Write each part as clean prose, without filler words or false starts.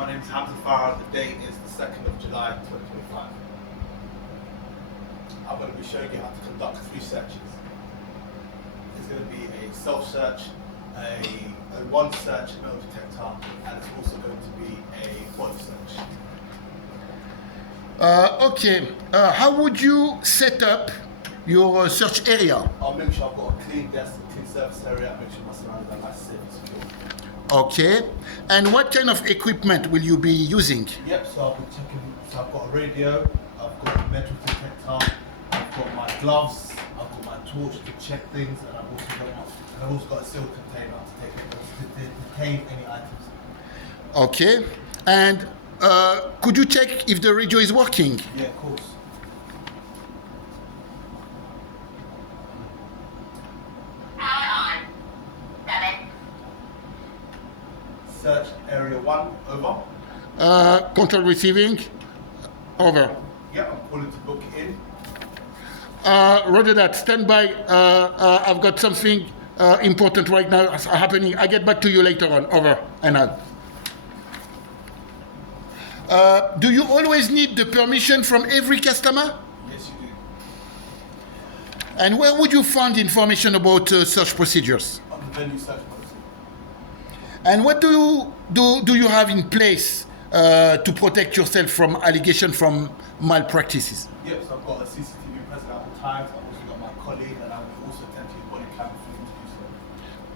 My name is Hamza Farah. The date is the 2nd of July 2025. I'm going to be showing you how to conduct 3 searches. There's going to be a self-search, a one search metal detector, and it's also going to be a body search. Okay, how would you set up your search area? I'll make sure I've got a clean desk, a clean surface area, make sure my surroundings are nice, safe and secure. Okay, and what kind of equipment will you be using? Yep, so I'll be checking, so I've got a radio, I've got a metal detector, I've got my gloves, I've got my torch to check things, and I've also got a sealed container to contain any items. Okay, and could you check if the radio is working? Yeah, of course. Search area 1, over. Control receiving, over. Yeah, I'm calling to book in. Roger that, stand by. I've got something important right now happening. I'll get back to you later on, over and out. Do you always need the permission from every customer? Yes, you do. And where would you find information about search procedures? On the venue search policy. And what do you have in place to protect yourself from allegation from malpractices? Yep, so I've got a CCTV present at all times. I've also got my colleague, and I will also attend to his body cam for him to do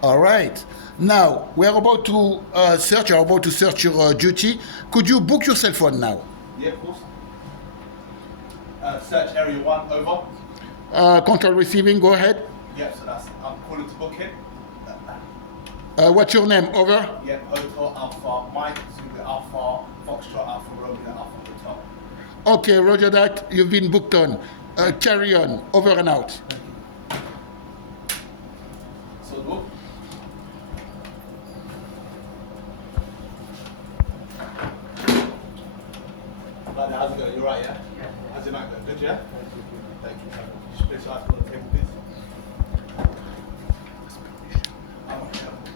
so. All right. Now, we're about to search your duty. Could you book your cell phone now? Yeah, of course. Search area 1, over. Control receiving, go ahead. Yep, so I'm calling to book in. What's your name? Over. Yep, Hotel Alpha Mike, Zulu Alpha, Foxtrot Alpha Romeo Alpha Hotel. Okay, roger that. You've been booked on. Carry on. Over and out. So look. Right now, how's it going? You right, yeah? Yeah. How's it night going? Good, yeah? Thank you. Just place your eyes on the table, please.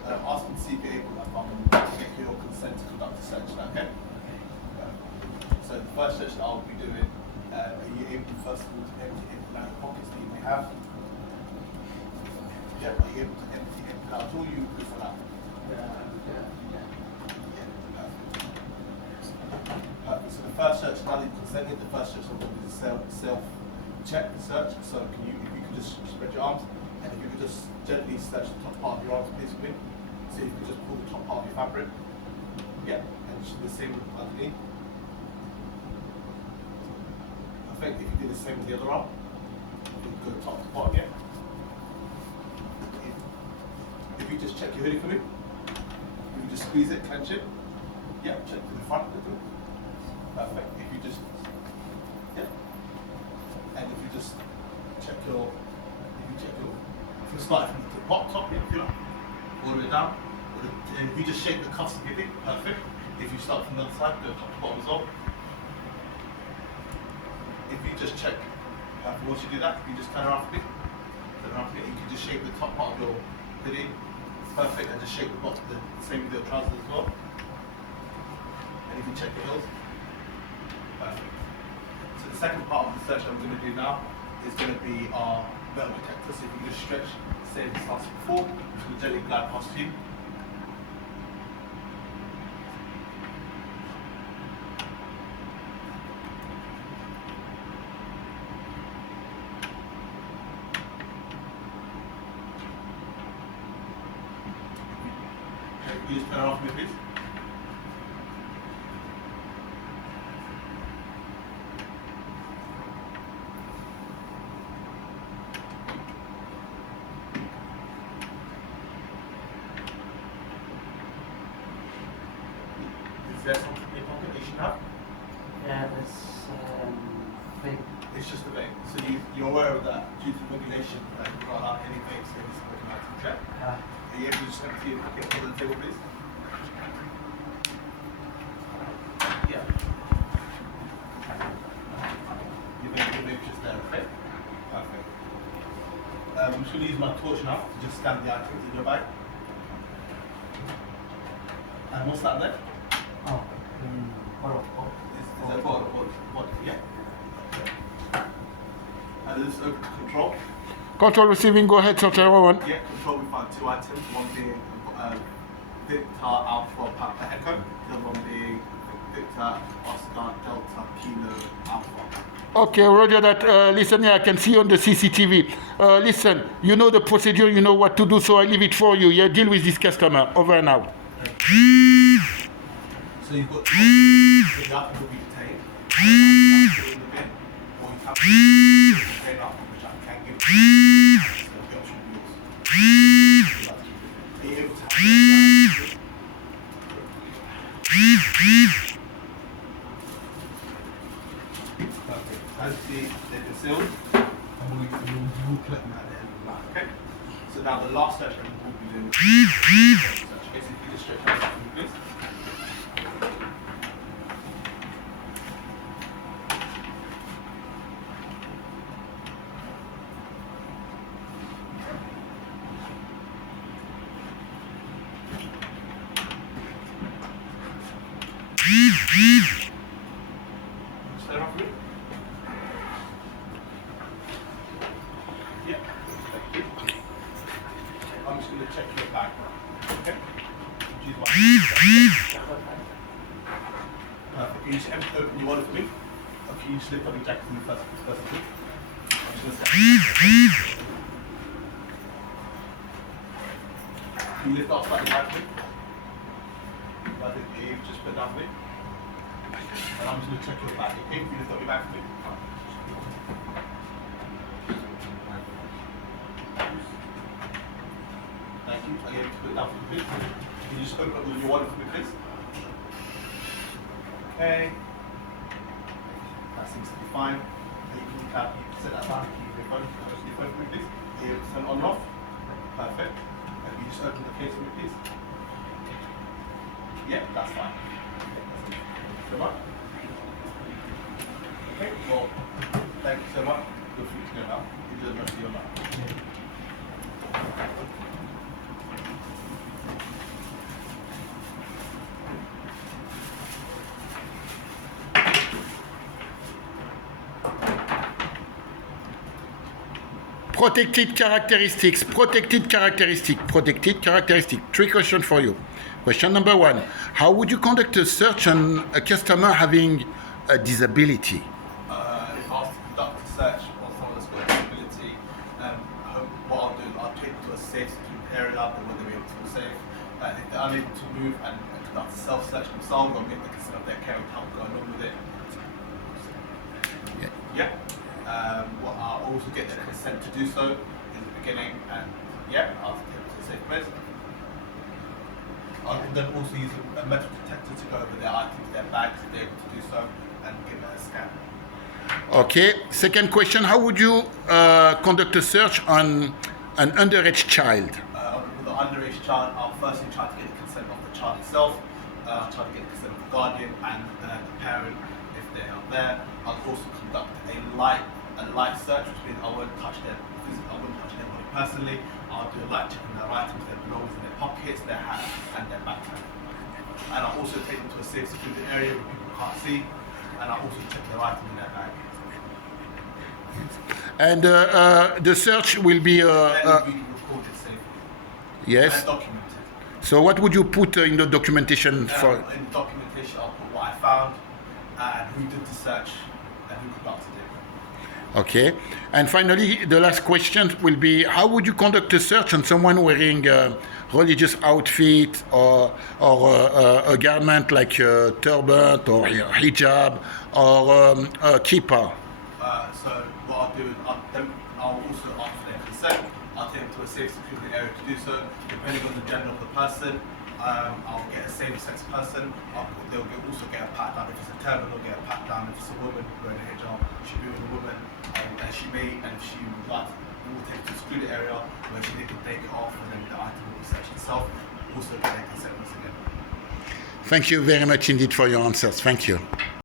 I'm asking to see if you're able to get your consent to conduct a search, okay? So the first search that I'll be doing, are you able, first of all, to empty any pockets that you may have? Yeah, are you able to empty out all you good for that? Perfect. So the first search, now that you've consented, the first search I'm going to do is a self-check search. So if you could just spread your arms, and if you could just gently search the top part of your arms, please, for me. So you could just pull the top part of your fabric. Yeah, and just do the same underneath. Perfect. If you do the same with the other arm, you can go top to bottom again. If you just check your hoodie for me, if you just squeeze it, clench it. Yeah, check to the front of it. Perfect. If you just, yeah. And if you just check your, if you start from the top, yeah, if you like, all the way down. And if you just shake the cuffs of your thing, perfect. If you start from the other side, go top to bottom as well. If you just check, once you do that, you just turn around for me. Turn around for me. You can just shake the top part of your hoodie. Perfect. And just shake the bottom, the same with your trousers as well. And you can check your heels. Perfect. So the second part of the search I'm going to do now is going to be our metal detector. So if you just stretch, same distance before, it's going to gently glide past you. Can you just turn it off me, please? Is there something in your pocket that you should have? Yeah, this thing. It's just a vape. So you're aware of that due to regulation that you can't allow any vapes in this smoking item, okay? Are you able to just empty your pocket on the table, please? Yeah. Your vape just there, okay? Perfect. I'm just going to use my torch now to just scan the items in your bag. And what's that there? Oh, Bottle. Is that what? Yeah. And this is open to control. Control receiving, go ahead, search area 1. Yeah, control, we find 2 items, one being Victor Alpha Papa Echo, the other one being Victor Oscar Delta Kilo Alpha. Okay, roger that. Listen here, I can see you on the CCTV. Listen, you know the procedure, you know what to do, so I leave it for you. Yeah, deal with this customer. Over and out. So you've got the alpha will be detained, in the bin, or you have to detain up, which I can give you. So the option is be able to have perfect. As you see, they're concealed, and we will collect them at the end of the line. Okay. So now the last section we'll be doing search. Okay, so if you just stretch out for me, please. Stay around for me. Yeah. Thank you. I'm just going to check your bag now. Okay? Which is what perfect. Can you just open your wallet for me? Or can you just lift up your jacket for me first of all? I'm just going to Can you lift up slightly right for me? I think you just put that for me. And I'm just going to check your back. Okay? Can you lift up your back for me? Thank you. I'll get you to put it down for me, please. Can you just open up your wallet for me, please? Okay. That seems to be fine. You can set that down. Keep your phone. Just your phone for me, please. Can you turn it on and off? Perfect. Can you just open the case for me, please? Yeah, that's fine. So much. Okay, well, thank you so much. Feel free to go now. You do the rest of your night. Protected characteristics. Three questions for you. Question number 1. How would you conduct a search on a customer having a disability? If I was to conduct a search on someone that's got a disability, what I'll do is I'll take them to a safe, secure area where they'll be able to feel safe. If they're unable to move and conduct a self-search themselves, I'll get the consent of their care and how to go along with it. Yeah. I'll also get their consent to do so in the beginning, and I'll take them to a safe place. I can then also use a metal detector to go over their items, their bags, if they're able to do so, and give it a scan. Okay. Second question. How would you conduct a search on an underage child? With an underage child, I'll firstly try to get the consent of the child itself. I'll try to get the consent of the guardian and the parent if they are there. I'll also conduct a light search, which means I won't touch their body personally. I'll do a light check on their items, their belongings in their pockets, their hat, and their backpack. And I'll also take them to a safe, secluded area where people can't see, and I'll also check their items in their bag. And the search will be recorded safely. yes. And documented. So what would you put in the documentation for? In the documentation, I'll put what I found, and who did the search, and who conducted it. Okay. And finally, the last question will be: how would you conduct a search on someone wearing a religious outfit or a garment like a turban or hijab or a kippah? So what I'll do is I'll also ask for their consent. I'll take them to a safe, secluded area to do so. Depending on the gender of the person, I'll get a same-sex person. They'll also get a pat down. If it's a turban, they'll get a pat down. If it's a woman wearing a hijab, she'll be with a woman. And she may, and if she would like, we will take it to a secluded area where they can take it off, and then the item will be searched itself. Also get their consent once again. Thank you very much indeed for your answers. Thank you.